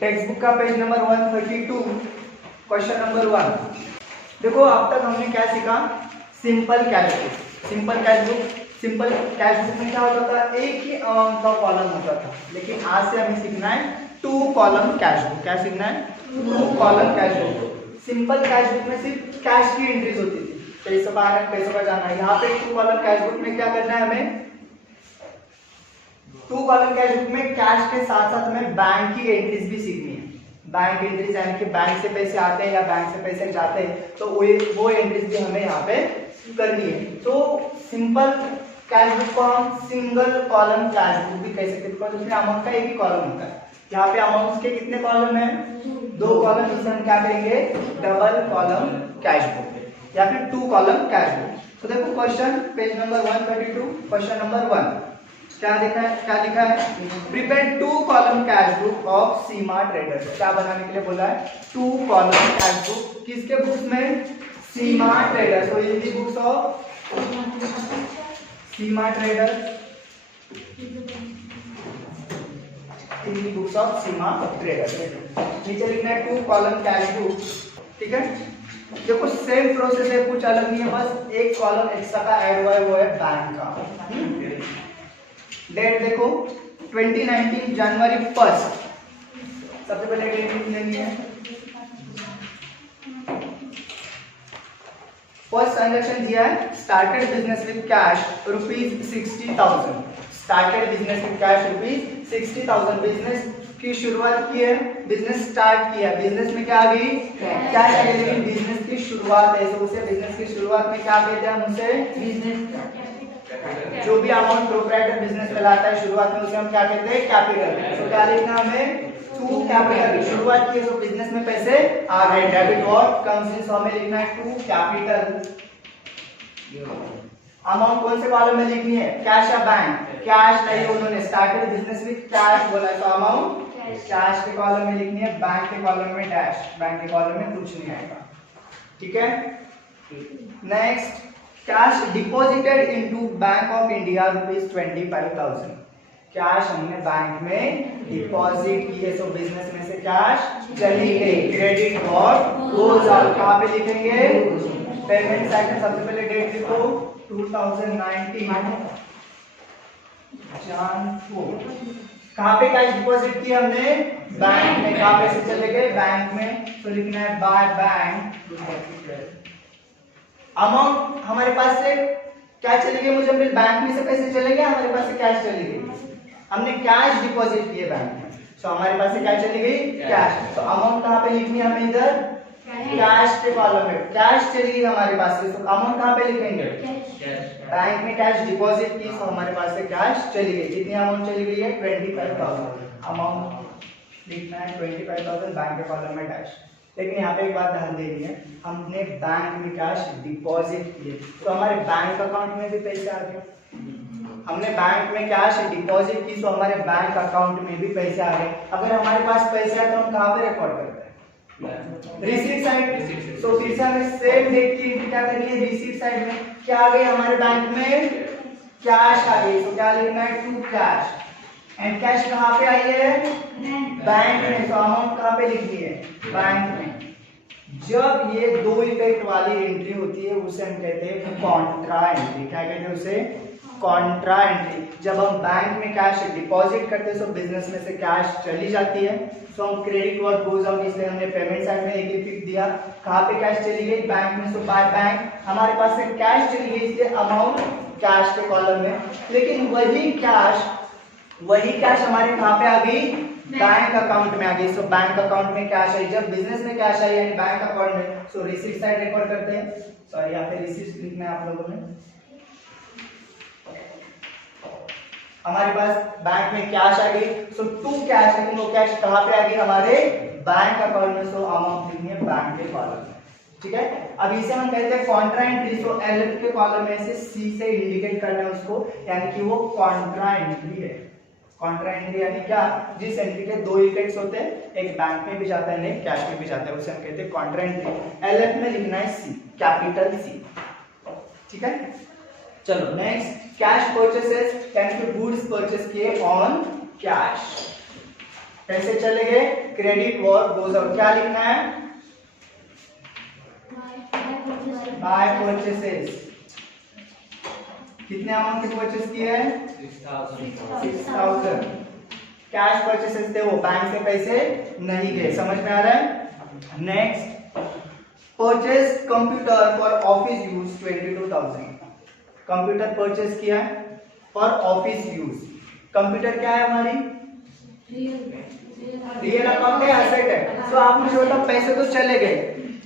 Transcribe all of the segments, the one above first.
Text book का page number 132, question number 1। देखो अब तक हमने क्या सीखा, simple cash book. Simple cash book में क्या होता था, एक ही अमाउंट का कॉलम होता था, लेकिन आज से हमें सीखना है 2 कॉलम कैश बुक। क्या सीखना है? 2 column cash book. Simple cash book में सिर्फ कैश की एंट्रीज होती थी, पैसों का आना पैसों का जाना। यहाँ पे 2 कॉलम कैश बुक में क्या करना है हमें, 2 कॉलम कैश बुक में कैश के साथ साथ हमें बैंक की एंट्रीज भी सीखनी है। बैंक एंट्रीज यानी कि बैंक से पैसे आते हैं या बैंक से पैसे जाते हैं, तो वो एंट्रीज भी हमें यहाँ पे करनी है। तो सिंपल कैश बुक को हम सिंगल कॉलम कैश बुक भी कह सकते हैं, बिकॉज उसमें अमाउंट का एक ही कॉलम होता है। यहाँ पे अमाउंट के कितने कॉलम है? 2 कॉलम, जिसे हम क्या करेंगे, डबल कॉलम कैश बुक या फिर 2 कॉलम कैश बुक। तो देखो question page number 132, question number 1 क्या लिखा है? Prepare 2 column cash book of Seema traders. क्या बनाने के लिए बोला है? 2 कॉलम कैश बुक। किसके बुक्स में? सीमा ट्रेडर्स। तो in the books of Seema traders, in the books of Seema traders. नीचे लिखना है 2 कॉलम कैश बुक। ठीक है, देखो सेम प्रोसेस है, कुछ अलग नहीं है, बस एक कॉलम एक्स्ट्रा का ऐड हुआ है, वो है बैंक का। डेट देखो 2019 जनवरी 1। सबसे पहले डेट लिख लेंगे, फर्स्ट ट्रांजैक्शन दिया है, started business with cash ₹60,000। Started business with cash ₹60,000। Business की शुरुआत की है, बिजनेस स्टार्ट किया, बिजनेस में क्या आ गई? कैश आ गई, लेकिन बिजनेस की शुरुआत है, तो उसे बिजनेस की शुरुआत में क्या कहते हैं हम उसे? बिजनेस। जो भी अमाउंट प्रोप्राइटर बिजनेस में लाता है शुरुआत में, उसे हम क्या कहते हैं? कैपिटल। तो क्या लिखना हमें? 2 कैपिटल। शुरुआत की तो बिजनेस में पैसे आ गए, डेबिट व्हाट कम्स इन, हमें लिखना है 2 कैपिटल। अमाउंट कौन से कॉलम में लिखनी है? कैश या बैंक? कैश नहीं, उन्होंने स्टार्टेड बिजनेस विद कैश बोला है, तो अमाउंट कैश के कॉलम में लिखनी है, बैंक के कॉलम में डैश, बैंक के कॉलम में कुछ नहीं आएगा। ठीक है, next, cash deposited into bank of India ₹25,000। Cash हमने बैंक में डिपॉजिट किए, तो बिजनेस में से कैश चली गई, क्रेडिट और गोज आउट। कहां पे लिखेंगे? पेमेंट साइड में सबसे पहले डेट लिखो 2019 Jan 4। कहां पे कैश डिपॉजिट किया हमने? बैंक में। कहां पैसे चले गए? बैंक में, तो लिखना है बाय बैंक। अमाउंट हमारे पास से क्या चली गई? मुझे अपने बैंक में से पैसे चले गए, हमारे पास से कैश चली गई। हमने कैश डिपॉजिट किए बैंक में, तो हमारे पास से क्या चली गई? कैश। तो अमाउंट कहां पे लिखनी है हमें? इधर कैश के कॉलम में। कैश चली गई हमारे पास से, तो अमाउंट कहां पे लिखेंगे? बैंक में कैश डिपॉजिट की, तो हमारे पास से कैश चली गई। कितनी अमाउंट चली गई है? 25,000। अमाउंट लिखना है 25,000, बैंक के कॉलम में डैश। लेकिन यहाँ पे एक बात ध्यान देनी है, हमने बैंक में कैश डिपॉजिट किए, तो हमारे बैंक अकाउंट में भी पैसे आ गए। हमने बैंक में कैश डिपॉजिट की, तो हमारे बैंक अकाउंट में भी पैसे आ गए। अगर हमारे पास पैसे आए तो हम कहाँ पे रिकॉर्ड करते हैं? Receipt side. तो फिर से हमें सेम डेट की एंट्री क्या करनी है? रिसीट साइड में क्या आ गई हमारे बैंक में? कैश आ गई, तो क्या लिखना है? 2 कैश। एंड कैश कहाँ पे आई है? बैंक में। तो अमाउंट कहाँ पे लिखनी है? बैंक में। जब ये 2 इफेक्ट वाली एंट्री होती है, उसे हम कहते हैं कॉन्ट्रा एंट्री। क्या कहते हैं उसे? Contra entry. जब हम बैंक में कैश डिपॉजिट करते हैं, तो बिजनेस में से कैश चली जाती है, तो हम क्रेडिट वर्ड गोज आउट, इसलिए हमने पेमेंट साइड में एक इफेक्ट दिया। कहाँ पे कैश चली गई? बैंक में। तो बाय बैंक हमारे पास से कैश चली गई, इसलिए अमाउंट कैश के कॉलम में। लेकिन वही कैश हमारे कहाँ पे आ गई? बैंक अकाउंट में आ गई। सो बैंक अकाउंट में कैश आई, जब बिजनेस में कैश आई यानी बैंक अकाउंट में, सो रिसीट साइड रिकॉर्ड करते हैं। सॉरी, यहाँ पे रिसीट लिखना है आप लोगों ने। हमारे पास बैंक में कैश आ गई, सो 2 कैश, लेकिन वो कैश कहाँ पे आ गई? हमारे बैंक अकाउंट में। सो अमाउंट लिखनी है बैंक के कॉलम में। ठीक है, अब इसे हम कहते हैं कॉन्ट्रा एंट्री। सो एल के कॉलम में से सी से इंडिकेट करना है उसको, यानी कि वो कॉन्ट्रा एंट्री है। कॉन्ट्रा एंट्री यानी क्या? जिस एंट्री के 2 इफेक्ट्स होते हैं, एक बैंक में भी जाता है, एक कैश में भी जाता है, उसे हम कहते हैं कॉन्ट्रा एंट्री। एलएफ में लिखना है सी, कैपिटल सी। ठीक है, चलो नेक्स्ट, कैश परचेसेस, यानी कि गुड्स परचेस किए ऑन कैश। पैसे चले गए, क्रेडिट वॉर गोज आउट। क्या लिखना है? By purchases. कितने अमाउंट के परचेस किए हैं? 6000। कैश परचेसेस थे वो, बैंक से पैसे नहीं गए। समझ में आ रहा है? Next, purchase computer for office use 22,000। Computer purchase किया फॉर ऑफिस यूज। कंप्यूटर क्या है हमारी? रियल अकाउंट है, एसेट है। तो आप मुझे बताओ, पैसे तो चले गए,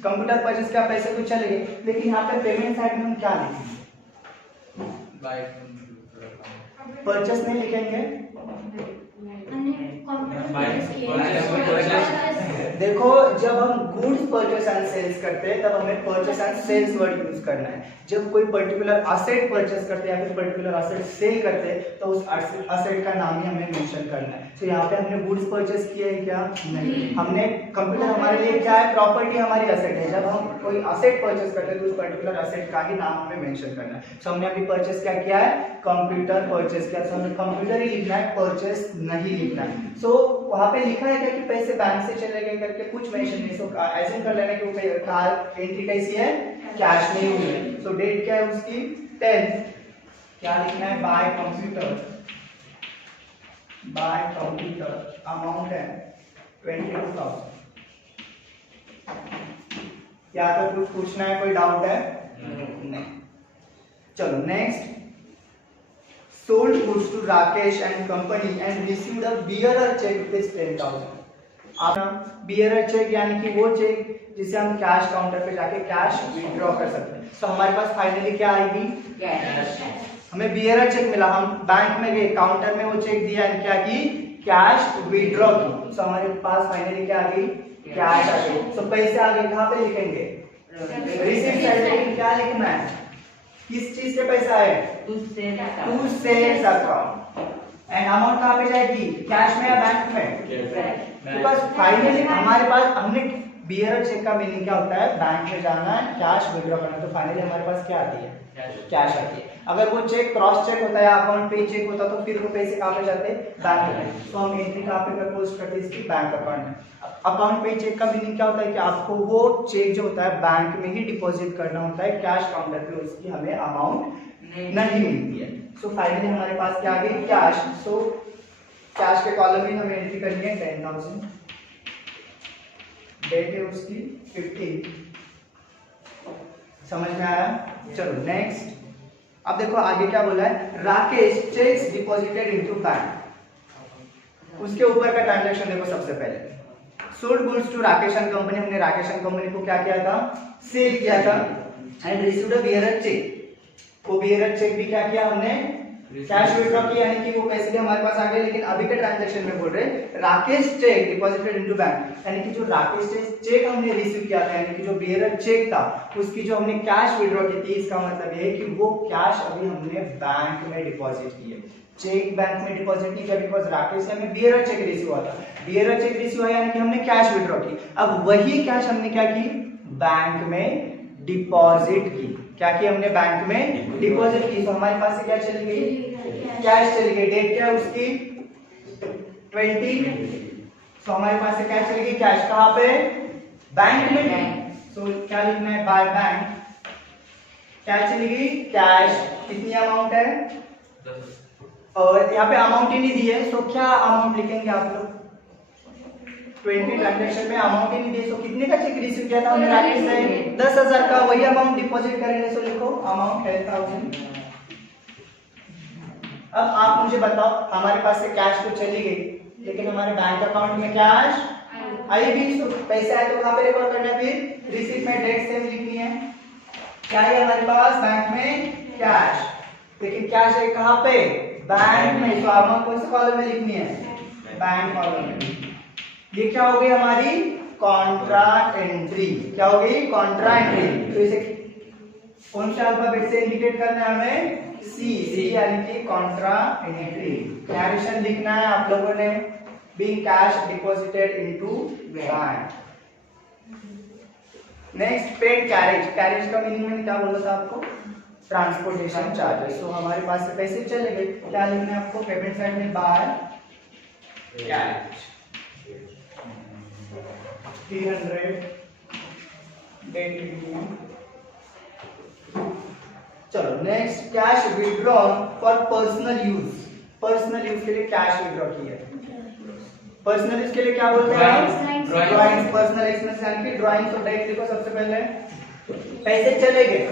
कंप्यूटर परचेस किया, पैसे तो चले गए, लेकिन यहाँ पे पेमेंट साइड में हम क्या लिखेंगे? परचेस नहीं लिखेंगे। देखो, जब हम गुड्स परचेस एंड सेल्स करते हैं तब हमें purchase and sales word use करना है। जब कोई पर्टिकुलर असेट परचेस करते हैं या फिर पर्टिकुलर असेट सेल करते हैं तो उस असेट का नाम ही हमें मेंशन करना है। तो यहाँ पे हमने गुड्स परचेस किए हैं क्या? नहीं। हमने कंप्यूटर हमारे लिए क्या है? प्रॉपर्टी हमारी असेट है। जब हम कोई असेट परचेस करते हैं तो उस पर्टिकुलर असेट का ही नाम हमें मेंशन करना है। तो हमने अभी परचेस क्या किया है? कंप्यूटर परचेस किया। तो हमें कंप्यूटर ही लिखना है, परचेस नहीं लिखना है। सो वहां पे लिखा है क्या कि पैसे बैंक से चले गए करके? कुछ मेंशन नहीं। सो ऐसे कर लेना कि वो एंट्री कैसी है? कैश में हुई है। सो डेट क्या है उसकी? 10। क्या लिखना है? Bye computer. Bye computer amount है 22,000। या तो कुछ पूछना है? कोई डाउट है? नहीं। चलो next, sold goods to Rakesh and company and received a bearer check with 10,000। आप bearer check यानी कि वो चेक जिसे हम कैश काउंटर पे जाके कैश विड्रॉ कर सकते हैं। तो हमारे पास फाइनली क्या आएगी? कैश। हमें bearer चेक मिला, हम बैंक में गए, काउंटर में वो चेक दिया, क्या की? कैश विड्रॉ की। तो हमारे पास फाइनली क्या आ गई? कैश आ गई। तो पैसे आ गए, कहाँ पे लिखेंगे? Receipt side. क्या लिखना है? किस चीज से पैसा है? To sales account. And amount कहाँ पे जाएगी? कैश में या बैंक में? बिकॉज फाइनली हमारे पास, हमने बियरर चेक का मीनिंग क्या होता है? बैंक में जाना है, कैश विड्रॉ करना। तो फाइनली हमारे पास क्या आती है? कैश आती है। अगर वो चेक क्रॉस चेक होता है या अकाउंट पे चेक होता तो फिर वो पैसे कहाँ पे जाते? बैंक में। तो हम एंट्री कहाँ पे पोस्ट करते हैं? इसकी बैंक अकाउंट में। अकाउंट पे चेक का मीनिंग क्या होता है कि आपको वो चेक जो होता है बैंक में ही डिपॉजिट करना होता है, कैश काउंटर पे उसकी हमें अमाउंट नहीं मिलती है। सो फाइनली हमारे पास क्या आ गई? कैश। सो कैश के कॉलम में हमें एंट्री करनी है 10,000। डेट है उसकी 15। समझ में आया? चलो नेक्स्ट, अब देखो आगे क्या बोला है? Rakesh cheques deposited into bank. उसके ऊपर का ट्रांजैक्शन देखो सबसे पहले। Sold goods to Rakesh and company, हमने राकेश एंड कंपनी को क्या किया था? सेल किया था। And received a bearer cheque, वो बियरर चेक भी क्या किया हमने? कैश विड्रॉ किया, यानी कि वो पैसे भी हमारे पास आ गए। लेकिन अभी के ट्रांजैक्शन में बोल रहे Rakesh check deposited into bank, यानी कि जो राकेश चेक हमने रिसीव किया था, यानी कि जो बियरर चेक था उसकी जो हमने कैश विड्रॉ की थी, इसका मतलब ये है कि वो कैश अभी हमने बैंक में डिपॉजिट की है। चेक बैंक में डिपॉजिट नहीं किया बिकॉज राकेश से हमें बियरर चेक रिसीव हुआ था। बियरर चेक रिसीव हुआ यानी कि हमने कैश विड्रॉ की। अब वही कैश हमने क्या की? बैंक में डिपॉजिट की। क्या की हमने? बैंक में डिपॉजिट की। तो हमारे पास से क्या चली गई? कैश चली गई। डेट क्या है उसकी? 20। तो हमारे पास से क्या चली गई? कैश। कहाँ पे? बैंक में। सो क्या लिखना है? By bank. क्या चली गई? कैश। कितनी अमाउंट है? 10। और यहाँ पे अमाउंट ही नहीं दी है, सो क्या अमाउंट लिखेंगे आप लोग? 20 ट्रांजैक्शन में अमाउंट ही नहीं दी। सो कितने का चेक रिसीव किया था हमने राकेश से? 10,000 का। वही अमाउंट डिपॉजिट करेंगे। सो लिखो अमाउंट 10,000। अब आप मुझे बताओ, हमारे पास से कैश तो चली गई, लेकिन हमारे बैंक अकाउंट में कैश आई भी। तो पैसे आए तो कहाँ पे रिकॉर्ड करना है? फिर रिसीप्ट में डेट सेम लिखनी है। क्या है हमारे पास? बैंक में कैश, लेकिन कैश है कहाँ पे? बैंक में। तो अमाउंट कौन से कॉलम में लिखनी है? बैंक कॉलम में। ये क्या हो गई हमारी? Contra entry. क्या हो गई? Contra entry. तो इसे कौन से अल्फाबेट से इंडिकेट करना है हमें? सी यानी कि कॉन्ट्रा एंट्री। नैरेशन लिखना है आप लोगों ने, being cash deposited into bank. Next, paid carriage. Carriage का मीनिंग मैंने क्या बोला था आपको? Transportation charges. तो हमारे पास से पैसे चले गए, क्या लिखना है आपको? पेमेंट साइड में बाय कैरेज। 300 डेट लिख दिया। चलो next, cash withdrawn for personal use. Personal use के लिए कैश विड्रॉ किया। पर्सनल यूज के लिए क्या बोलते हैं? ड्राइंग्स। पर्सनल एक्सपेंस यानी कि ड्राइंग्स और डेट लिखो। सबसे पहले पैसे चले गए,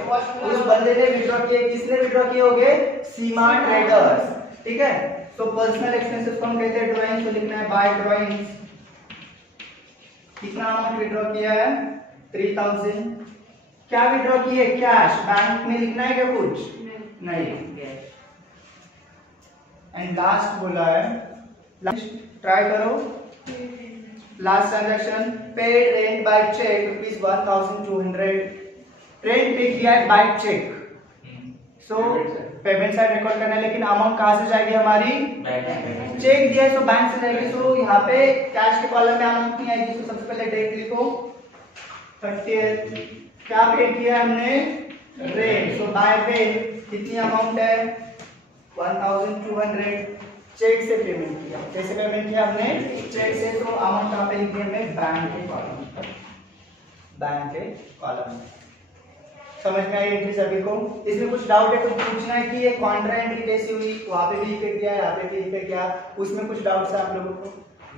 उस बंदे ने विड्रॉ किए। किसने विड्रॉ किए होंगे? सीमा ट्रेडर्स, ठीक है। तो पर्सनल एक्सपेंसेस को हम कहते हैं ड्राइंग्स। तो लिखना है बाय ड्राइंग्स। कितना अमाउंट विड्रॉ किया है? 3000। क्या विड्रॉ किए? कैश। बैंक में लिखना है क्या कुछ? नहीं। एंड लास्ट बोला है, ट्राई करो। Last transaction, paid rent by cheque rupees 1200। Rent पे किया है by cheque. So payment side record करना है, लेकिन अमाउंट कहां से जाएगी हमारी? चेक दिया है तो बैंक से जाएगी। सो यहाँ पे कैश के कॉलम में अमाउंट नहीं आएगी। तो सबसे पहले डेट लिखो 30th। क्या पे किया हमने? रेंट। सो बाय रेंट कितनी अमाउंट है? 1200। चेक से पेमेंट किया। कैसे पेमेंट किया हमने? चेक से। तो अमाउंट कहां पे लिख दिया हमने? बैंक के कॉलम। बैंक के कॉलम में। समझ में आई एंट्री सभी को? इसमें कुछ डाउट है तो पूछना है कि ये कॉन्ट्रा एंट्री कैसी हुई? वहां पे भी इफेक्ट किया, यहाँ पे भी इफेक्ट किया, उसमें कुछ डाउट्स है आप लोगों को?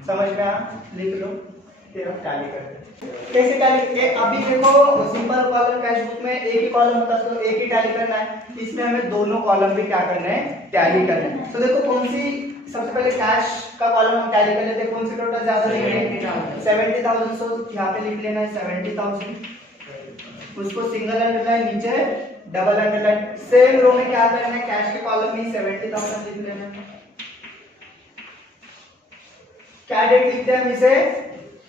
समझ में आ? लिख लो, फिर हम टैली करते हैं। कैसे टैली? अभी देखो सिंपल कॉलम कैश बुक में एक ही कॉलम होता है तो एक ही टैली करना है। इसमें हमें दोनों कॉलम भी क्या करना है? टैली करना है। तो देखो कौन सी सबसे पहले कैश का कॉलम हम टैली कर लेते हैं। कौन सी टोटल ज्यादा लिखेंगे? 70,000। सो यहाँ पे लिख लेना है 70,000। उसको सिंगल अंडरलाइन, नीचे डबल अंडरलाइन। सेम रो में क्या करना है? कैश के कॉलम में 70,000 लिख लेना है। क्या डेट लिखते हैं हम इसे?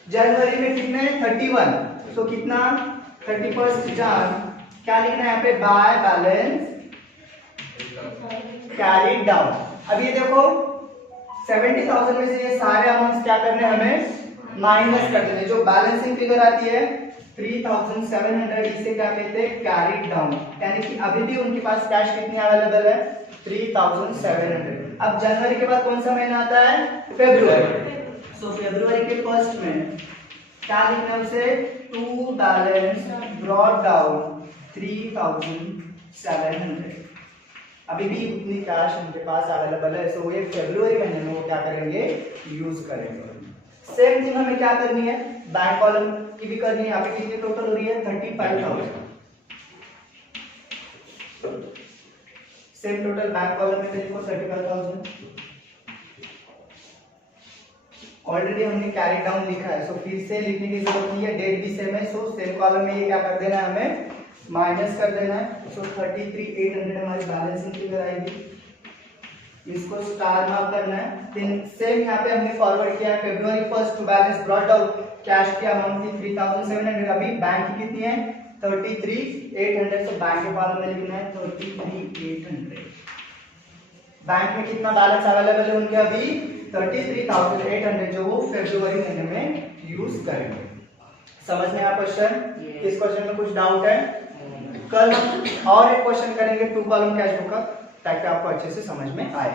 जनवरी में कितने? 31। सो कितना? 31 जन। क्या लिखना है यहाँ पे? By balance carried down. अब ये देखो 70,000 में से ये सारे अमाउंट्स क्या करने हैं? हमें माइनस कर देने। जो बैलेंसिंग फिगर आती है 3700, इसे क्या कहते हैं? Carried down. यानी कि अभी भी उनके पास कैश कितनी अवेलेबल है? 3700। अब जनवरी के बाद कौन सा महीना आता है? फरवरी। सो फरवरी के फर्स्ट में क्या लिखना है उसे? To balance brought down 3700। अभी भी उतनी कैश उनके पास अवेलेबल है। सो ये फरवरी महीने में वो क्या करेंगे? यूज करेंगे। सेम थिंग हमें क्या करनी है? बैंक कॉलम की भी करनी है। यहाँ पे कितनी टोटल हो रही है? 35,000। सेम टोटल बैंक कॉलम में देखो 35,000। ऑलरेडी हमने कैरी डाउन लिखा है, सो फिर से लिखने की जरूरत नहीं है। डेट भी सेम है। सो सेम कॉलम में ये क्या कर देना है? हमें माइनस कर देना है। सो 33,800 हमारी बैलेंसिंग फिगर आएगी। इसको स्टार मार्क करना है। देन सेम यहाँ पे हमने फॉरवर्ड किया है February 1 to balance brought out. Cash की अमाउंट थी 3700। अभी बैंक की कितनी है? 33,800। तो बैंक के कॉलम में लिखना है 33,800। बैंक में कितना बैलेंस अवेलेबल है उनके? अभी 33,800, जो वो फरवरी महीने में यूज करेंगे। समझ में आया क्वेश्चन? इस क्वेश्चन में कुछ डाउट है? कल और एक क्वेश्चन करेंगे 2 कॉलम कैश बुक का, ताकि आपको अच्छे से समझ में आए।